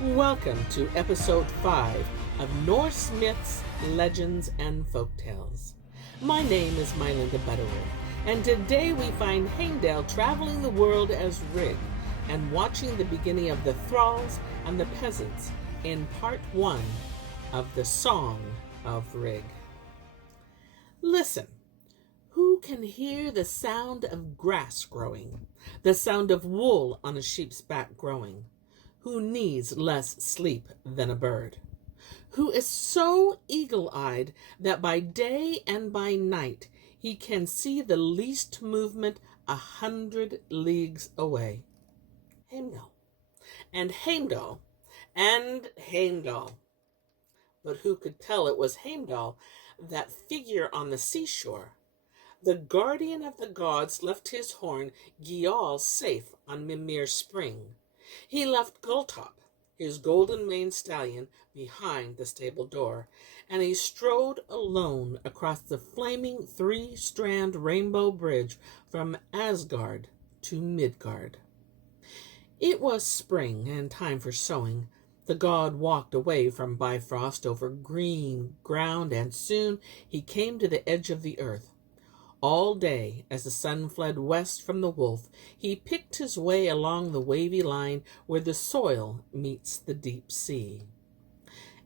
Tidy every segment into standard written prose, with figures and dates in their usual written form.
Welcome to episode 5 of Norse Myths, Legends, and Folktales. My name is MyLinda, Butterworth, and today we find Heimdall traveling the world as Rig and watching the beginning of the Thralls and the peasants in part 1 of the Song of Rig. Listen. Who can hear the sound of grass growing, the sound of wool on a sheep's back growing? Who needs less sleep than a bird? Who is so eagle-eyed that by day and by night he can see the least movement 100 leagues away? Heimdall. And Heimdall. And Heimdall. But who could tell it was Heimdall, that figure on the seashore? The guardian of the gods left his horn Gjoll safe on Mimir's spring. He left Gulltop, his golden-maned stallion, behind the stable door, and he strode alone across the flaming three-strand rainbow bridge from Asgard to Midgard. It was spring and time for sowing. The god walked away from Bifrost over green ground, and soon he came to the edge of the earth. All day, as the sun fled west from the wolf, he picked his way along the wavy line where the soil meets the deep sea.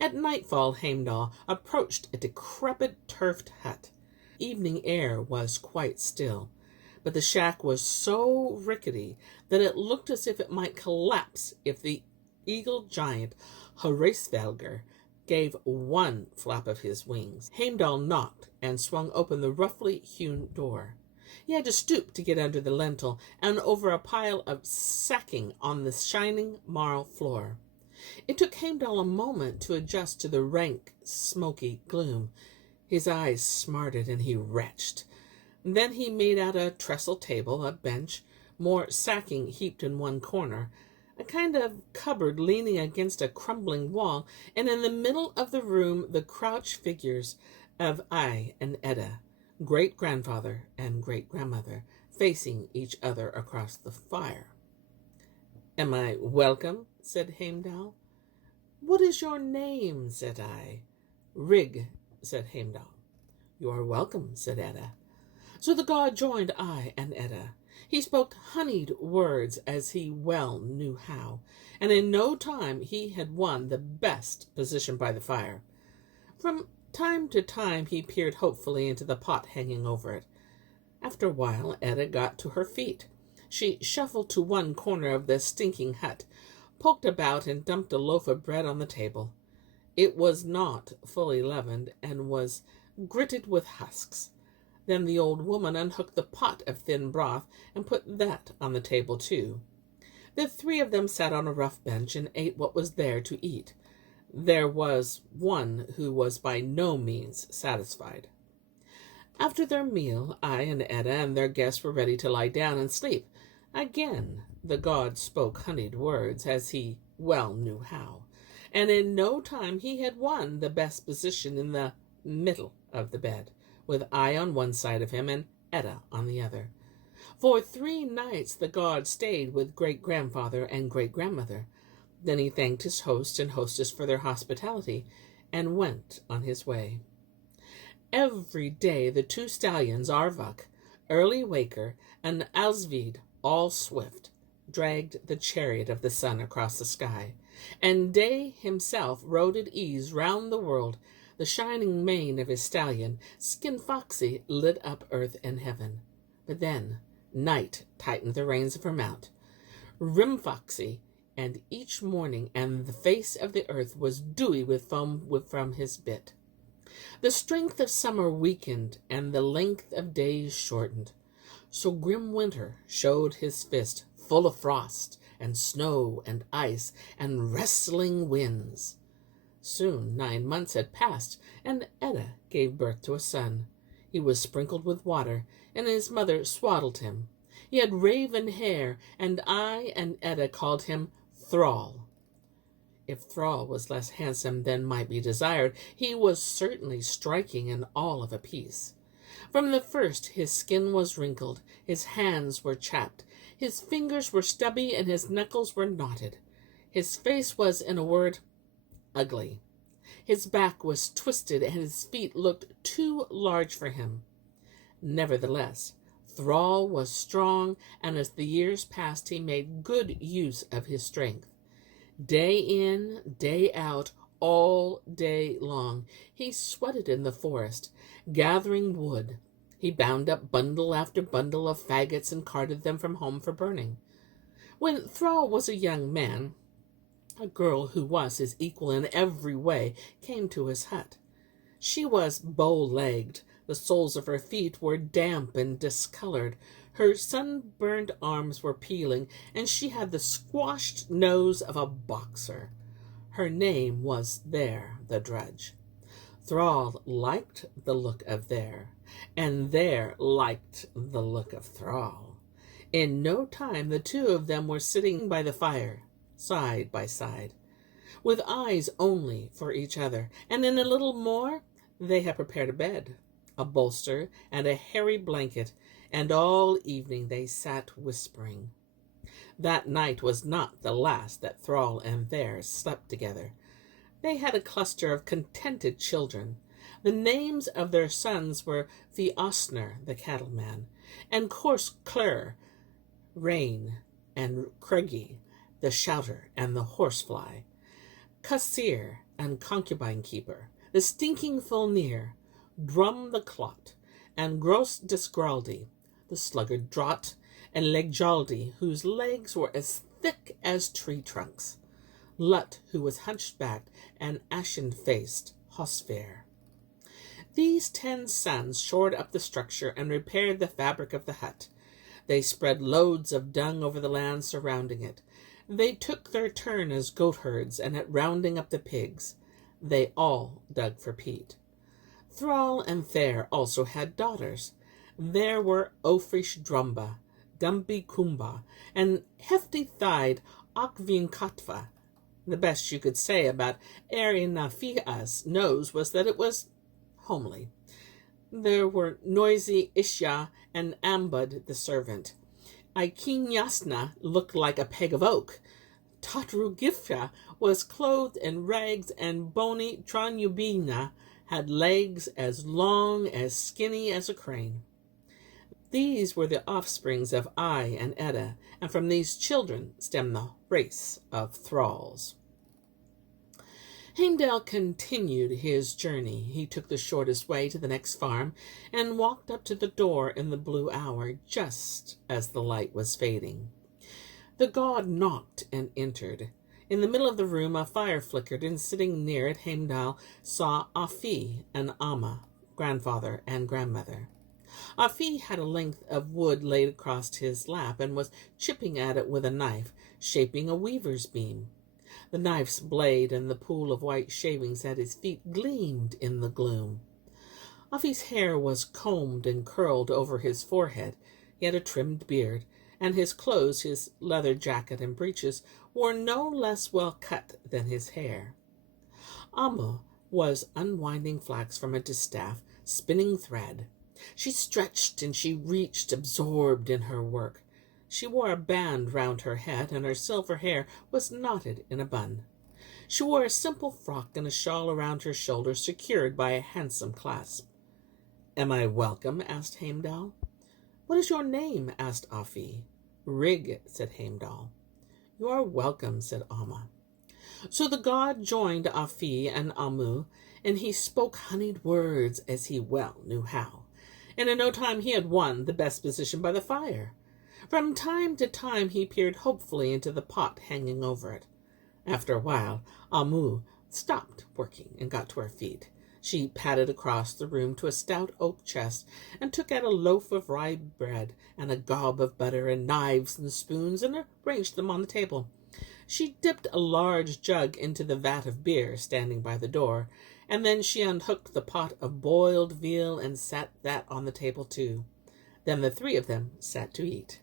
At nightfall, Heimdall approached a decrepit turfed hut. Evening air was quite still, but the shack was so rickety that it looked as if it might collapse if the eagle giant Hraesvelgr gave one flap of his wings. Heimdall knocked and swung open the roughly hewn door. He had to stoop to get under the lintel and over a pile of sacking on the shining marl floor. It took Heimdall a moment to adjust to the rank, smoky gloom. His eyes smarted and he retched. Then he made out a trestle table, a bench, more sacking heaped in one corner, a kind of cupboard leaning against a crumbling wall, and in the middle of the room the crouched figures of Ai and Edda, great-grandfather and great-grandmother, facing each other across the fire. "Am I welcome?" said Heimdall. "What is your name?" said Ai. "Rig," said Heimdall. "You are welcome," said Edda. So the god joined Ai and Edda. He spoke honeyed words as he well knew how, and in no time he had won the best position by the fire. From time to time he peered hopefully into the pot hanging over it. After a while Edda got to her feet. She shuffled to one corner of the stinking hut, poked about and dumped a loaf of bread on the table. It was not fully leavened and was gritted with husks. Then the old woman unhooked the pot of thin broth and put that on the table too. The three of them sat on a rough bench and ate what was there to eat. There was one who was by no means satisfied. After their meal, Ai and Edda and their guests were ready to lie down and sleep. Again the god spoke honeyed words, as he well knew how, and in no time he had won the best position in the middle of the bed, with Ai on one side of him and Edda on the other. For 3 nights the god stayed with great-grandfather and great-grandmother. Then he thanked his host and hostess for their hospitality and went on his way. Every day the 2 stallions, Arvak, early waker, and Alsvid, all swift, dragged the chariot of the sun across the sky, and Day himself rode at ease round the world. The shining mane of his stallion, Skin Foxy, lit up earth and heaven. But then night tightened the reins of her mount, Rim Foxy, and each morning and the face of the earth was dewy with foam from his bit. The strength of summer weakened and the length of days shortened. So grim winter showed his fist full of frost and snow and ice and wrestling winds. Soon 9 months had passed, and Edda gave birth to a son. He was sprinkled with water, and his mother swaddled him. He had raven hair, and Ai and Edda called him Thrall. If Thrall was less handsome than might be desired, he was certainly striking and all of a piece. From the first his skin was wrinkled, his hands were chapped, his fingers were stubby, and his knuckles were knotted. His face was, in a word, ugly. His back was twisted, and his feet looked too large for him. Nevertheless, Thrall was strong, and as the years passed, he made good use of his strength. Day in, day out, all day long, he sweated in the forest, gathering wood. He bound up bundle after bundle of faggots and carted them from home for burning. When Thrall was a young man, a girl who was his equal in every way came to his hut. She was bow-legged. The soles of her feet were damp and discolored. Her sunburned arms were peeling, and she had the squashed nose of a boxer. Her name was There, the Drudge. Thrall liked the look of There, and There liked the look of Thrall. In no time the two of them were sitting by the fire, side by side, with eyes only for each other, and in a little more they had prepared a bed, a bolster, and a hairy blanket, and all evening they sat whispering. That night was not the last that Thrall and There slept together. They had a cluster of contented children. The names of their sons were Osner, the cattleman, and Coarse Clur, Rain, and Craigie, the shouter and the horsefly, Cassir and concubine keeper, the stinking Fulnir, Drum the clot, and Gros Disgraldi, the sluggard draught, and Legjaldi, whose legs were as thick as tree trunks, Lut, who was hunchbacked, and ashen-faced Hosfair. These 10 sons shored up the structure and repaired the fabric of the hut. They spread loads of dung over the land surrounding it. They took their turn as goatherds and at rounding up the pigs. They all dug for peat. Thrall and There also had daughters. There were Ofrish Drumba, Gumby Kumba, and hefty-thighed Okvinkatva. The best you could say about Erinafia's nose was that it was homely. There were noisy Ishya and Ambud the servant. Aikinyasna looked like a peg of oak. Tatrugifya was clothed in rags, and bony Tranyubina had legs as long, as skinny as a crane. These were the offsprings of Ai and Edda, and from these children stemmed the race of Thralls. Heimdall continued his journey. He took the shortest way to the next farm and walked up to the door in the blue hour, just as the light was fading. The god knocked and entered. In the middle of the room a fire flickered, and sitting near it Heimdall saw Afi and Amma, grandfather and grandmother. Afi had a length of wood laid across his lap and was chipping at it with a knife, shaping a weaver's beam. The knife's blade and the pool of white shavings at his feet gleamed in the gloom. Afi's hair was combed and curled over his forehead. He had a trimmed beard, and his clothes, his leather jacket and breeches, were no less well cut than his hair. Amma was unwinding flax from a distaff, spinning thread. She stretched and she reached, absorbed in her work. She wore a band round her head, and her silver hair was knotted in a bun. She wore a simple frock and a shawl around her shoulders, secured by a handsome clasp. "Am I welcome?" asked Heimdall. "What is your name?" asked Afi. "Rig," said Heimdall. "You are welcome," said Amma. So the god joined Afi and Amu, and he spoke honeyed words as he well knew how. And in no time he had won the best position by the fire. From time to time he peered hopefully into the pot hanging over it. After a while, Amu stopped working and got to her feet. She padded across the room to a stout oak chest and took out a loaf of rye bread and a gob of butter and knives and spoons and arranged them on the table. She dipped a large jug into the vat of beer standing by the door, and then she unhooked the pot of boiled veal and set that on the table too. Then the 3 of them sat to eat.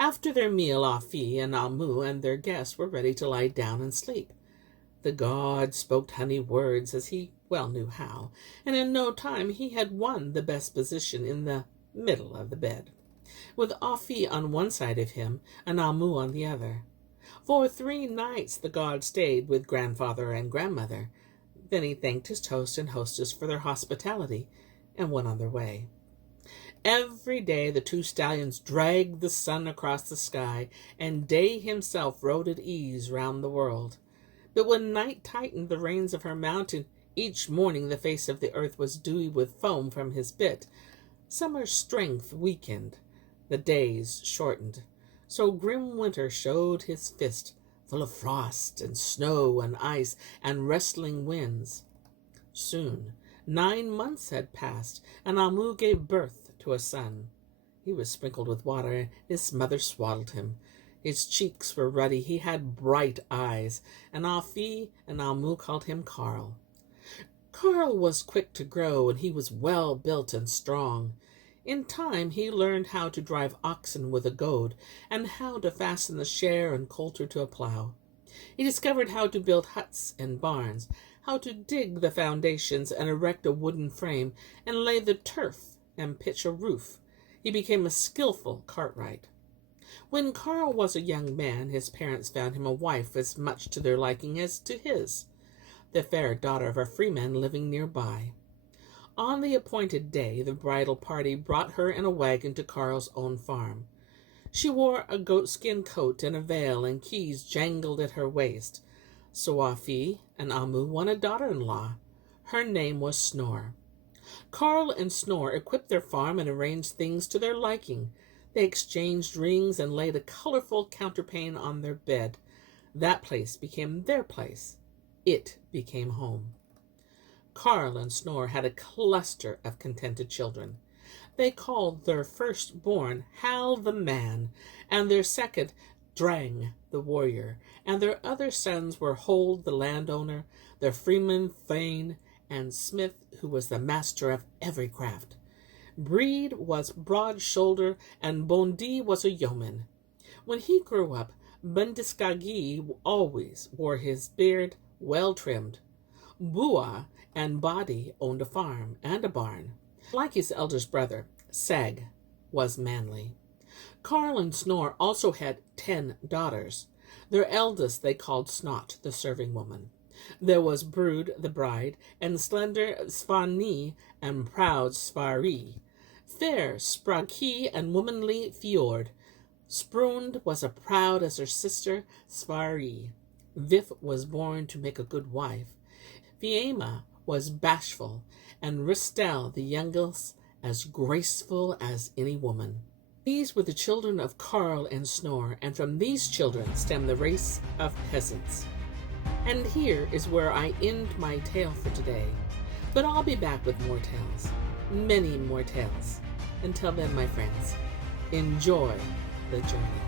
After their meal, Afi and Amu and their guests were ready to lie down and sleep. The god spoke honey words as he well knew how, and in no time he had won the best position in the middle of the bed, with Afi on one side of him and Amu on the other. For 3 nights the god stayed with grandfather and grandmother. Then he thanked his host and hostess for their hospitality and went on their way. Every day the 2 stallions dragged the sun across the sky, and Day himself rode at ease round the world. But when night tightened the reins of her mountain, each morning the face of the earth was dewy with foam from his bit. Summer's strength weakened, the days shortened, so grim winter showed his fist, full of frost and snow and ice and wrestling winds. Soon 9 months had passed, and Amu gave birth to a son. He was sprinkled with water, and his mother swaddled him. His cheeks were ruddy, he had bright eyes, and Afi and Amu called him Karl. Karl was quick to grow, and he was well built and strong. In time he learned how to drive oxen with a goad, and how to fasten the share and coulter to a plow. He discovered how to build huts and barns, how to dig the foundations and erect a wooden frame, and lay the turf and pitch a roof. He became a skillful cartwright. When Karl was a young man, his parents found him a wife as much to their liking as to his, the fair daughter of a freeman living nearby. On the appointed day, the bridal party brought her in a wagon to Karl's own farm. She wore a goatskin coat and a veil, and keys jangled at her waist. So Afi and Amu won a daughter-in-law. Her name was Snore. Karl and Snore equipped their farm and arranged things to their liking. They exchanged rings and laid a colorful counterpane on their bed. That place became their place. It became home. Karl and Snore had a cluster of contented children. They called their firstborn Hal the man, and their second Drang the warrior, and their other sons were Hold the landowner, their freeman Thane, and Smith, who was the master of every craft. Breed was broad-shouldered, and Bondi was a yeoman. When he grew up, Bundiskagi always wore his beard well trimmed. Bua and Body owned a farm and a barn. Like his eldest brother, Sag was manly. Karl and Snore also had 10 daughters. Their eldest they called Snot, the serving woman. There was Brood, the bride, and slender Svanni and proud Svari. Fair Spraki and womanly Fjord. Sprund was as proud as her sister Svari. Vif was born to make a good wife. Fiema was bashful, and Ristel, the youngest, as graceful as any woman. These were the children of Karl and Snore, and from these children stemmed the race of peasants. And here is where I end my tale for today. But I'll be back with more tales, many more tales. Until then, my friends, enjoy the journey.